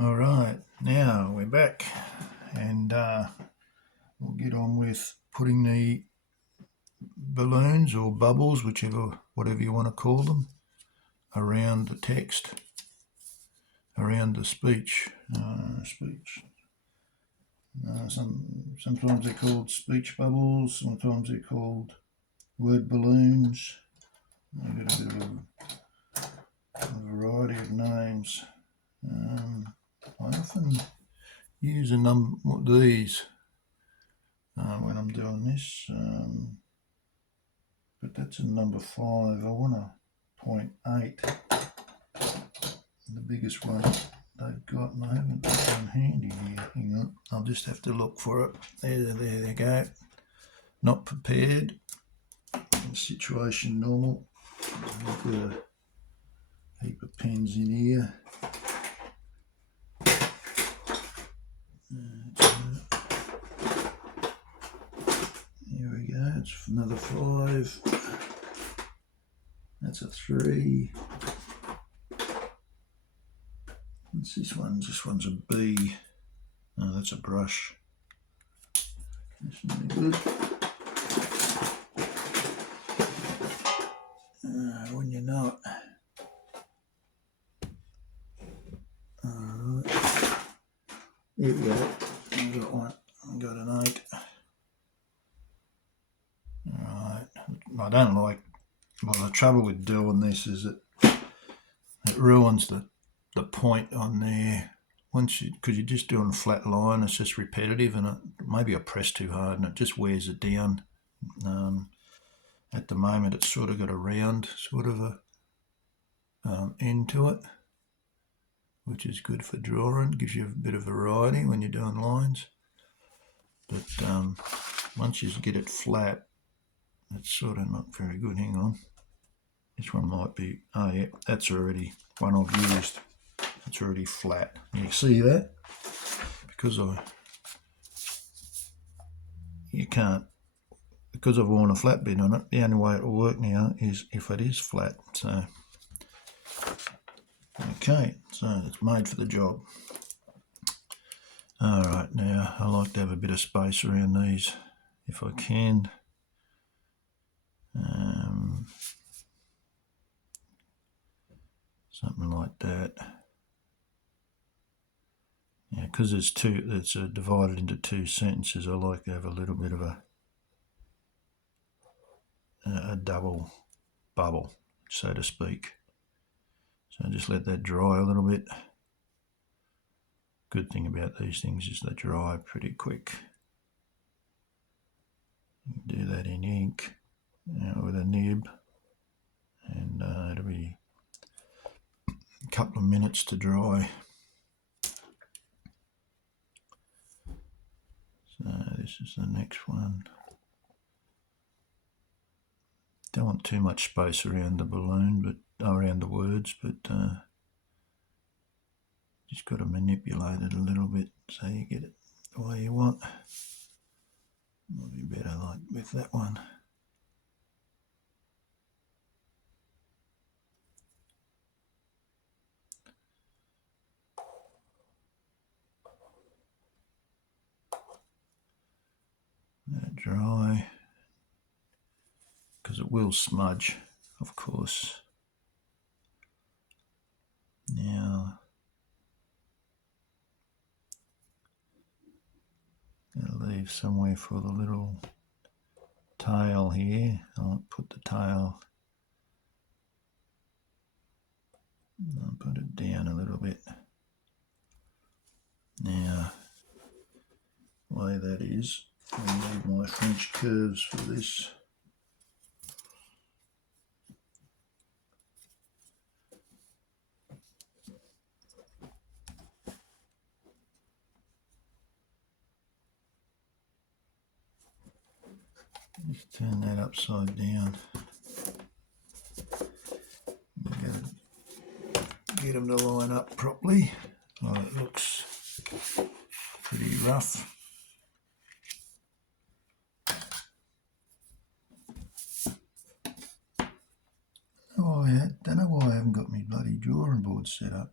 All right, now we're back, and we'll get on with putting the balloons or bubbles, whatever you want to call them, around the text, around the speech. Sometimes they're called speech bubbles. Sometimes they're called word balloons. They've got a bit of a variety of names. I often use these when I'm doing this, but that's a number 5. I want a 0.8, the biggest one they've got, and I haven't got one handy here. Hang on, I'll just have to look for it. There they go. Not prepared. Situation normal. I've got a heap of pens in here. Here we go. It's another 5. That's a 3. What's this one? This one's a B. Oh, that's a brush. That's really good. When you know it. Alright. Here we go. I got one. I got an 8. Alright. I don't like. Well, the trouble with doing this is it ruins the point on there. Because you're just doing a flat line, it's just repetitive, and maybe I press too hard and it just wears it down. At the moment, it's sort of got a round sort of a end to it, which is good for drawing. Gives you a bit of variety when you're doing lines. But once you get it flat, it's sort of not very good. Hang on. This one might be, oh yeah, that's already one I've used. It's already flat. You see that? Because I've worn a flat bit on it, the only way it will work now is if it is flat. So, okay, so it's made for the job. All right, now I like to have a bit of space around these if I can. Something like that. Yeah, because it's divided into 2 sentences, I like to have a little bit of a double bubble, so to speak. So just let that dry a little bit. Good thing about these things is they dry pretty quick. You can do that in ink with a nib, and it'll be a couple of minutes to dry. So this is the next one. Don't want too much space around the balloon, but around the words, but just got to manipulate it a little bit so you get it the way you want. Might be better like with that one. Let it dry, because it will smudge, of course. Now, I'll leave somewhere for the little tail here. I'll put the tail, I'll put it down a little bit. Now, the way that is, I'll need my French curves for this. Just turn that upside down. Get them to line up properly. Oh, it looks pretty rough. Oh, I don't know why I haven't got my bloody drawing board set up.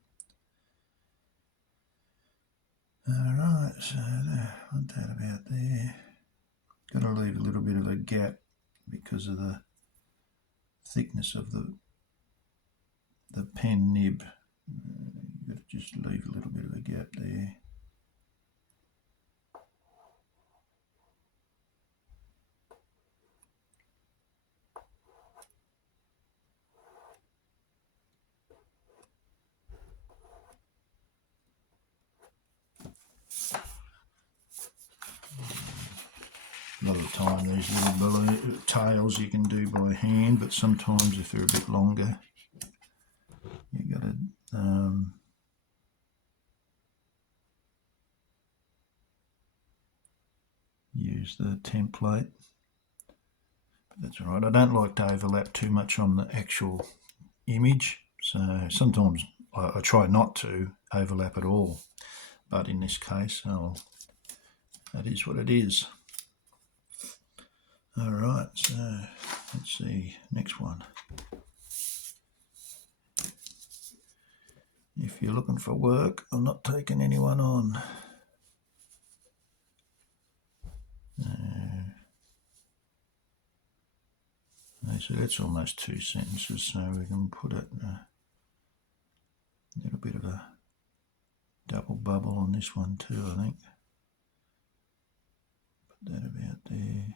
Alright, so want that about there. Got to leave a little bit of a gap because of the thickness of the pen nib. You've got to just leave a little bit of a gap there. A lot of the time these little balloon tails you can do by hand, but sometimes if they're a bit longer, you got to use the template. But that's all right. I don't like to overlap too much on the actual image, so sometimes I try not to overlap at all. But in this case, that is what it is. All right, so let's see, next one. If you're looking for work, I'm not taking anyone on. So that's almost 2 sentences, so we can put it a little bit of a double bubble on this one too, I think. Put that about there.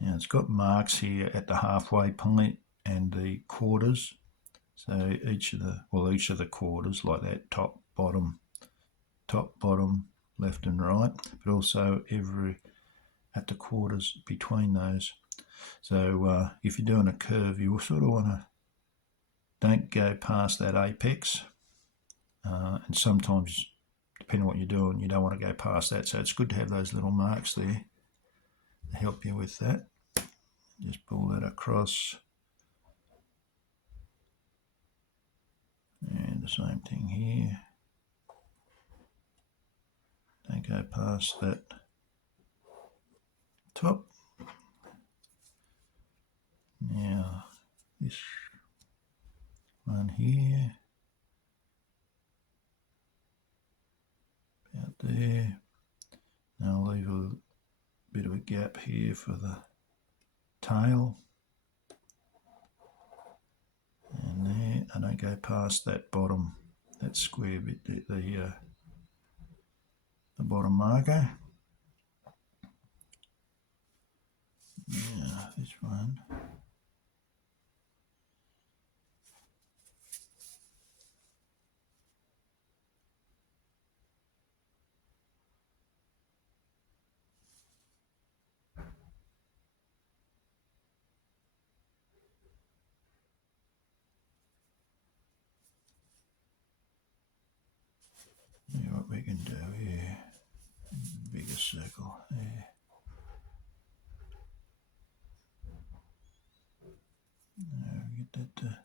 Now it's got marks here at the halfway point and the quarters. So each of the quarters, like that, top, bottom, left and right, but also at the quarters between those. So if you're doing a curve, you sort of want to don't go past that apex, and sometimes, depending on what you're doing, you don't want to go past that. So it's good to have those little marks there to help you with that. Just pull that across. And the same thing here. Don't go past that top. Now this one here, about there. Now I'll leave a bit of a gap here for the tail. And there, I don't go past that bottom, that square bit, the bottom marker. Yeah, this one. See what we can do here. Bigger circle there. Now get that to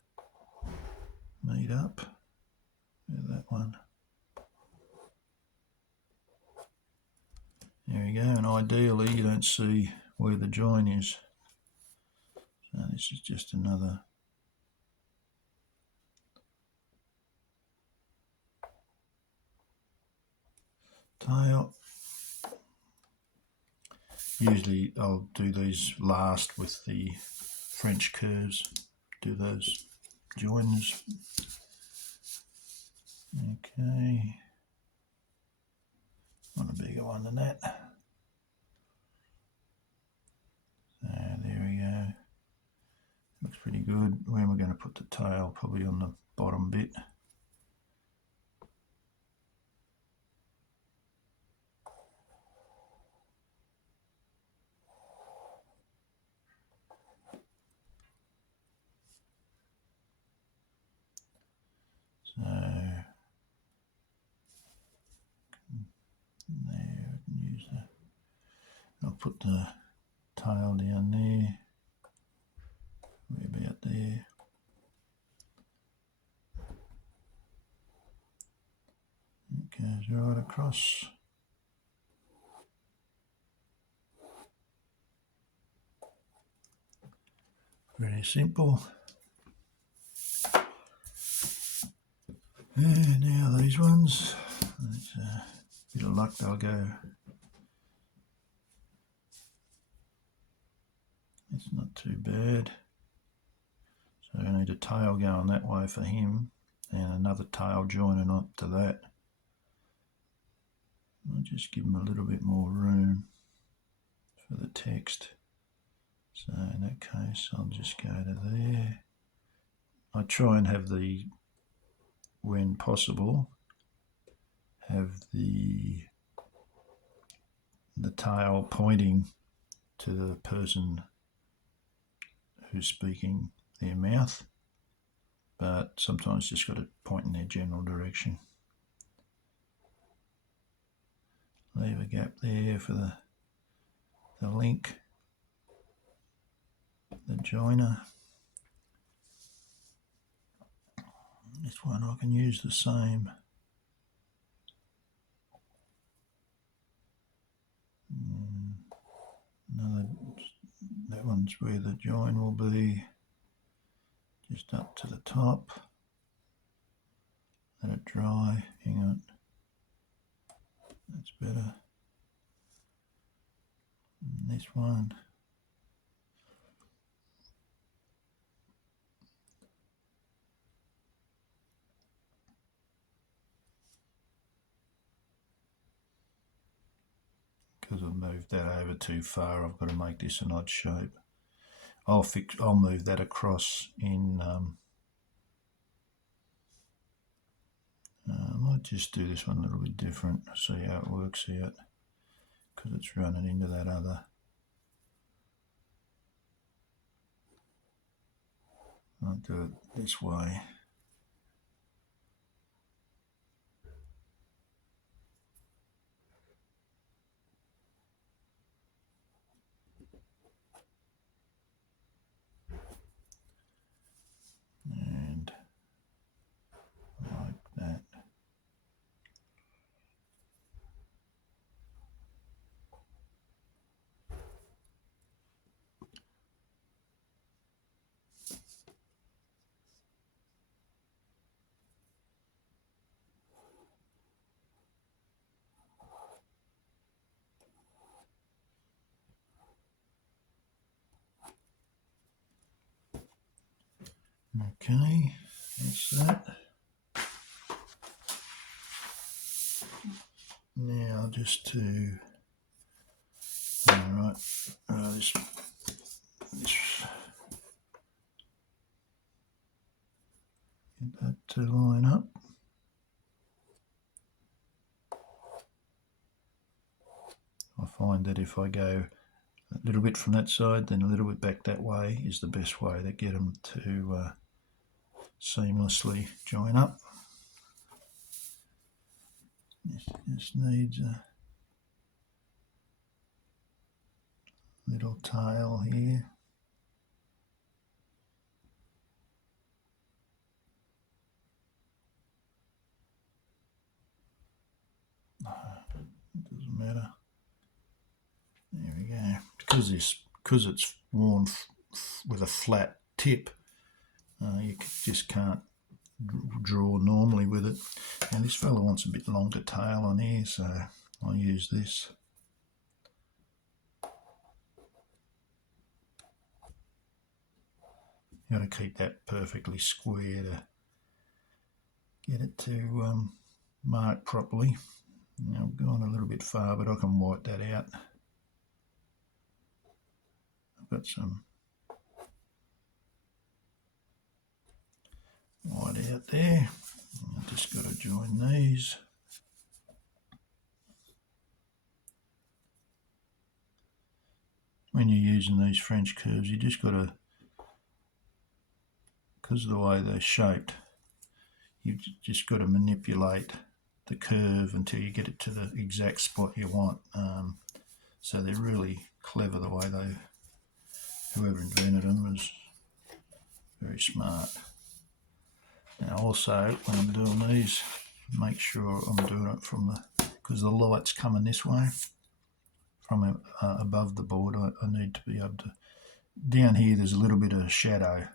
meet up with that one. There we go, and ideally you don't see where the join is. So this is just another tail. Usually I'll do these last with the French curves, do those joins. Okay, want a bigger one than that. So there we go. Looks pretty good. Where am I going to put the tail? Probably on the bottom bit. So there, I can use that. I'll put the tail down there. Way about there. It goes right across. Very simple. And now these ones, with a bit of luck they'll go. It's not too bad. So I need a tail going that way for him and another tail joining up to that. I'll just give him a little bit more room for the text. So in that case, I'll just go to there. I try and have the, when possible, have the tail pointing to the person who's speaking their mouth, but sometimes just got to point in their general direction. Leave a gap there for the link, the joiner. This one I can use the same. Another, that one's where the join will be, just up to the top. Let it dry. Hang on. That's better. And this one. Because I've moved that over too far, I've got to make this an odd shape. I'll move that across in. I might just do this one a little bit different, see how it works out, because it's running into that other. I'll do it this way. And like that. Okay, that's that. Now just to, alright, this get that to line up. I find that if I go a little bit from that side, then a little bit back that way is the best way to get them to seamlessly join up. This needs a little tail here. It doesn't matter. There we go. Because it's worn with a flat tip, you just can't draw normally with it. Now this fellow wants a bit longer tail on here, so I'll use this. You got to keep that perfectly square to get it to mark properly. Now I've gone a little bit far, but I can white that out. I've got some white out there. I've just got to join these. When you're using these French curves, you just got to, because of the way they're shaped, you've just got to manipulate the curve until you get it to the exact spot you want. So they're really clever the way whoever invented them was very smart. Now also, when I'm doing these, make sure I'm doing it from because the light's coming this way from above the board. I need to be able to, down here there's a little bit of shadow,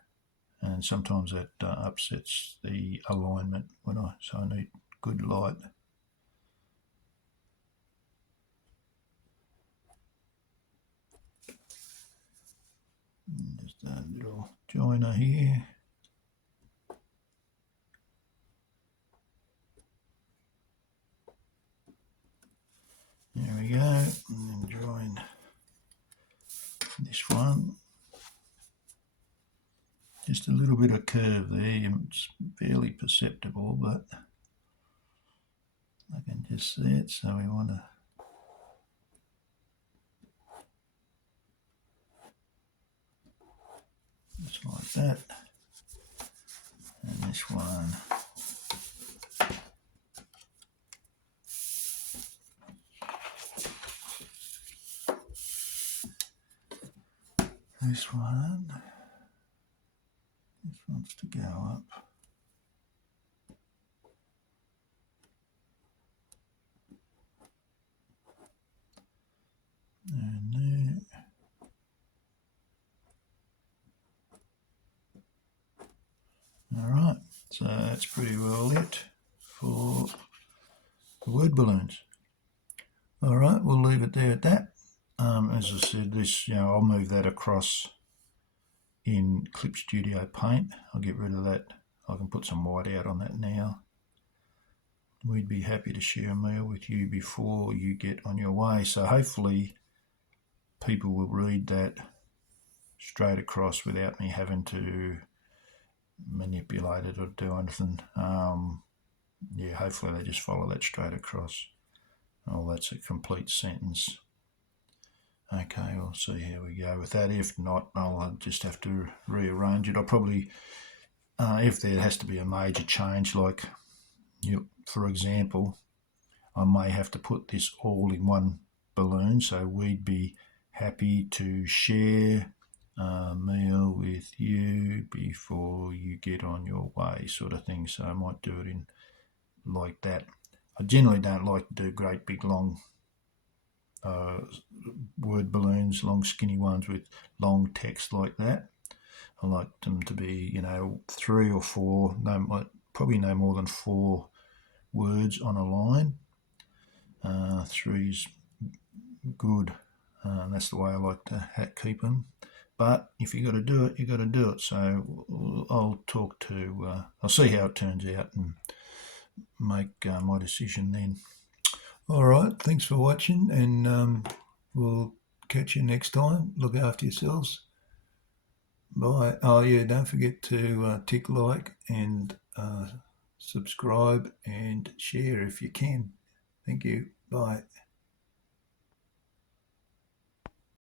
and sometimes that upsets the alignment so I need good light. Just a little joiner here. There we go, and then join this one. Just a little bit of curve there, it's barely perceptible, but I can just see it, so we want to just like that. And this one. This wants to go up. And there. Alright, so that's pretty well lit for the word balloons. Alright, we'll leave it there at that. As I said, this, I'll move that across in Clip Studio Paint. I'll get rid of that. I can put some white out on that now. We'd be happy to share a meal with you before you get on your way. So hopefully people will read that straight across without me having to manipulate it or do anything. Hopefully they just follow that straight across. Oh, that's a complete sentence. Okay, we'll see how we go with that. If not, I'll just have to rearrange it. I'll probably, if there has to be a major change, like, for example, I may have to put this all in one balloon, so we'd be happy to share a meal with you before you get on your way, sort of thing. So I might do it in like that. I generally don't like to do great big long word balloons, long skinny ones with long text like that. I like them to be, 3 or 4, probably no more than 4 words on a line. 3's good. That's the way I like to keep them. But if you got to do it, you got to do it. So I'll I'll see how it turns out and make my decision then. All right, thanks for watching, and we'll catch you next time. Look after yourselves. Bye. Oh yeah, don't forget to tick like and subscribe and share if you can. Thank you. Bye.